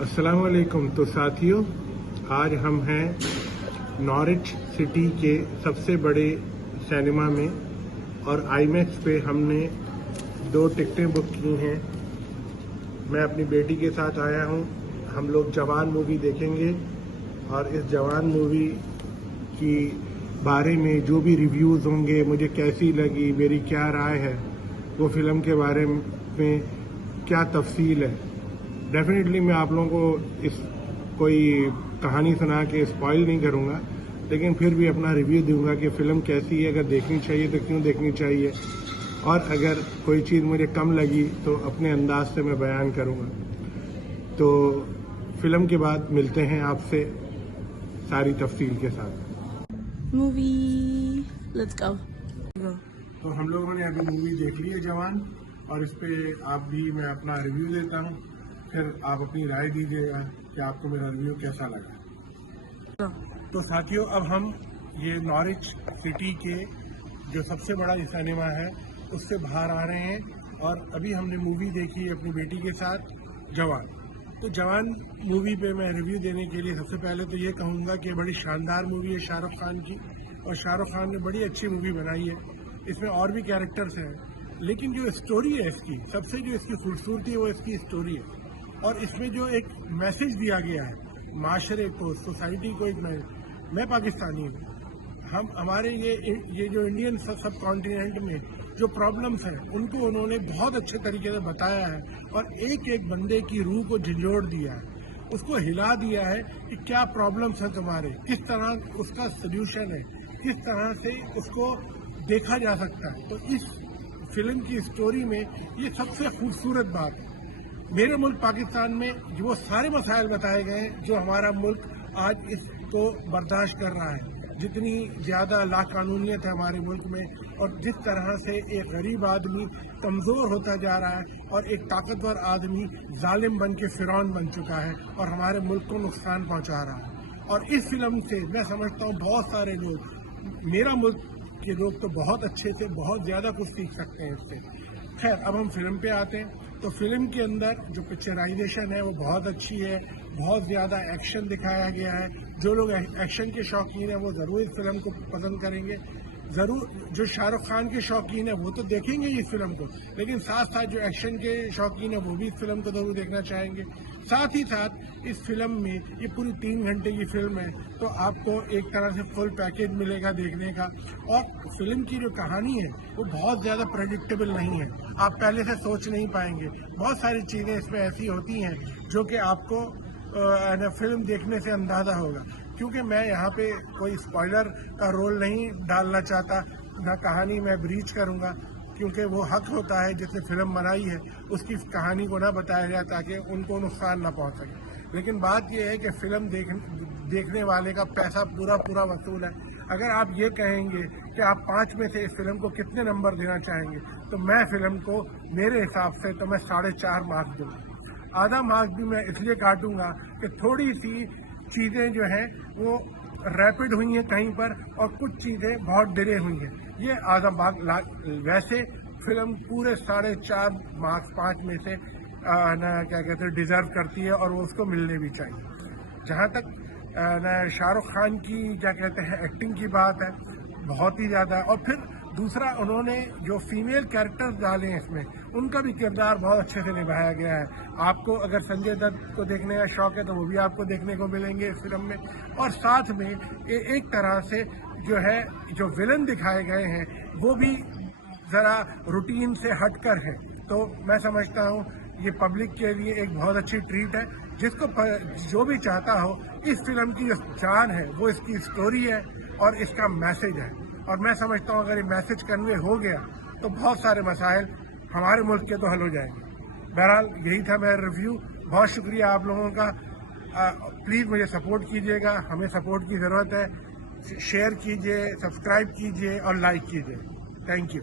السلام علیکم. تو ساتھیوں، آج ہم ہیں نارچ سٹی کے سب سے بڑے سینما میں، اور آئی میکس پہ ہم نے 2 ٹکٹیں بک کی ہیں. میں اپنی بیٹی کے ساتھ آیا ہوں. ہم لوگ جوان مووی دیکھیں گے، اور اس جوان مووی کی بارے میں جو بھی ریویوز ہوں گے، مجھے کیسی لگی، میری کیا رائے ہے، وہ فلم کے بارے میں کیا تفصیل ہے. ڈیفینیٹلی میں آپ لوگوں کو اس کوئی کہانی سنا کے اسپائل نہیں کروں گا، لیکن پھر بھی اپنا ریویو دوں گا کہ فلم کیسی ہے، اگر دیکھنی چاہیے تو کیوں دیکھنی چاہیے، اور اگر کوئی چیز مجھے کم لگی تو اپنے انداز سے میں بیان کروں گا. تو فلم کے بعد ملتے ہیں آپ سے ساری تفصیل کے ساتھ. Movie let's go. تو ہم لوگوں نے ابھی مووی دیکھ لی ہے جوان، اور اس پہ آپ بھی میں اپنا ریویو دیتا ہوں، پھر آپ اپنی رائے دیجیے گا کہ آپ کو میرا ریویو کیسا لگا. تو ساتھیوں، اب ہم یہ نارچ سٹی کے جو سب سے بڑا سینما ہے اس سے باہر آ رہے ہیں، اور ابھی ہم نے مووی دیکھی اپنی بیٹی کے ساتھ، جوان. تو جوان مووی پہ میں ریویو دینے کے لیے سب سے پہلے تو یہ کہوں گا کہ بڑی شاندار مووی ہے شاہ رخ خان کی، اور شاہ رخ خان نے بڑی اچھی مووی بنائی ہے. اس میں اور بھی کیریکٹرز ہیں، لیکن جو اسٹوری ہے اس کی، سب سے جو اس کی خوبصورتی ہے وہ اس کی اسٹوری ہے. اور اس میں جو ایک میسج دیا گیا ہے معاشرے کو، سوسائٹی کو، ایک میں پاکستانی ہوں، ہمارے یہ جو انڈین سب کانٹیننٹ میں جو پرابلمس ہیں ان کو انہوں نے بہت اچھے طریقے سے بتایا ہے، اور ایک ایک بندے کی روح کو جھنجھوڑ دیا ہے، اس کو ہلا دیا ہے کہ کیا پرابلمس ہیں تمہارے، کس طرح اس کا سلیوشن ہے، کس طرح سے اس کو دیکھا جا سکتا ہے. تو اس فلم کی اسٹوری میں یہ سب سے خوبصورت بات ہے. میرے ملک پاکستان میں وہ سارے مسائل بتائے گئے ہیں جو ہمارا ملک آج اس کو برداشت کر رہا ہے. جتنی زیادہ لاقانونیت ہے ہمارے ملک میں، اور جس طرح سے ایک غریب آدمی کمزور ہوتا جا رہا ہے اور ایک طاقتور آدمی ظالم بن کے فرعون بن چکا ہے اور ہمارے ملک کو نقصان پہنچا رہا ہے. اور اس فلم سے میں سمجھتا ہوں بہت سارے لوگ، میرا ملک کے لوگ تو بہت اچھے سے بہت زیادہ کچھ سیکھ سکتے ہیں اس سے. خیر، اب ہم فلم پہ آتے ہیں. تو فلم کے اندر جو پکچرائزیشن ہے وہ بہت اچھی ہے، بہت زیادہ ایکشن دکھایا گیا ہے. جو لوگ ایکشن کے شوقین ہیں وہ ضرور اس فلم کو پسند کریں گے. ضرور جو شاہ رخ خان کے شوقین ہیں وہ تو دیکھیں گے اس فلم کو، لیکن ساتھ ساتھ جو ایکشن کے شوقین ہیں وہ بھی اس فلم کو ضرور دیکھنا چاہیں گے. ساتھ ہی ساتھ اس فلم میں، یہ پوری 3 گھنٹے کی فلم ہے، تو آپ کو ایک طرح سے فل پیکیج ملے گا دیکھنے کا. اور فلم کی جو کہانی ہے وہ بہت زیادہ پریڈکٹیبل نہیں ہے، آپ پہلے سے سوچ نہیں پائیں گے. بہت ساری چیزیں اس میں ایسی ہوتی ہیں جو کہ آپ کو فلم دیکھنے سے اندازہ ہوگا. کیونکہ میں یہاں پہ کوئی اسپوائلر کا رول نہیں ڈالنا چاہتا، نہ کہانی میں بریچ کروں گا، کیونکہ وہ حق ہوتا ہے جس نے فلم بنائی ہے اس کی کہانی کو نہ بتایا جائے تاکہ ان کو نقصان نہ پہنچ سکے. لیکن بات یہ ہے کہ فلم دیکھنے والے کا پیسہ پورا وصول ہے. اگر آپ یہ کہیں گے کہ آپ 5 میں سے اس فلم کو کتنے نمبر دینا چاہیں گے، تو میں فلم کو میرے حساب سے تو میں 4.5 مارکس دوں گا. آدھا مارکس بھی میں اس لیے کاٹوں گا کہ تھوڑی سی چیزیں جو ہیں وہ ریپڈ ہوئی ہیں کہیں پر، اور کچھ چیزیں بہت ڈرے ہوئی ہیں. یہ آدھا مارکس. ویسے فلم پورے 4.5 مارکس 5 میں سے کیا کہتے ہیں ڈیزرو کرتی ہے، اور وہ اس کو ملنے بھی چاہیے. جہاں تک شاہ رخ خان کی کیا کہتے ہیں ایکٹنگ کی بات ہے، بہت ہی زیادہ. اور پھر دوسرا، انہوں نے جو فیمیل کیریکٹرز ڈالے ہیں اس میں، ان کا بھی کردار بہت اچھے سے نبھایا گیا ہے. آپ کو اگر سنجے دت کو دیکھنے کا شوق ہے تو وہ بھی آپ کو دیکھنے کو ملیں گے اس فلم میں. اور ساتھ میں ایک طرح سے جو ہے جو ولن دکھائے گئے ہیں وہ بھی ذرا روٹین سے ہٹ کر ہے. تو میں سمجھتا ہوں یہ پبلک کے لیے ایک بہت اچھی ٹریٹ ہے. جس کو جو بھی چاہتا ہو، اس فلم کی جو جان ہے وہ اس کی اسٹوری ہے اور اس کا میسج ہے. اور میں سمجھتا ہوں اگر یہ میسج کنوے ہو گیا تو بہت سارے مسائل ہمارے ملک کے تو حل ہو جائیں گے. بہرحال یہی تھا میرا ریویو. بہت شکریہ آپ لوگوں کا. پلیز مجھے سپورٹ کیجیے گا، ہمیں سپورٹ کی ضرورت ہے. شیئر کیجیے، سبسکرائب کیجیے اور لائک کیجیے. Thank you.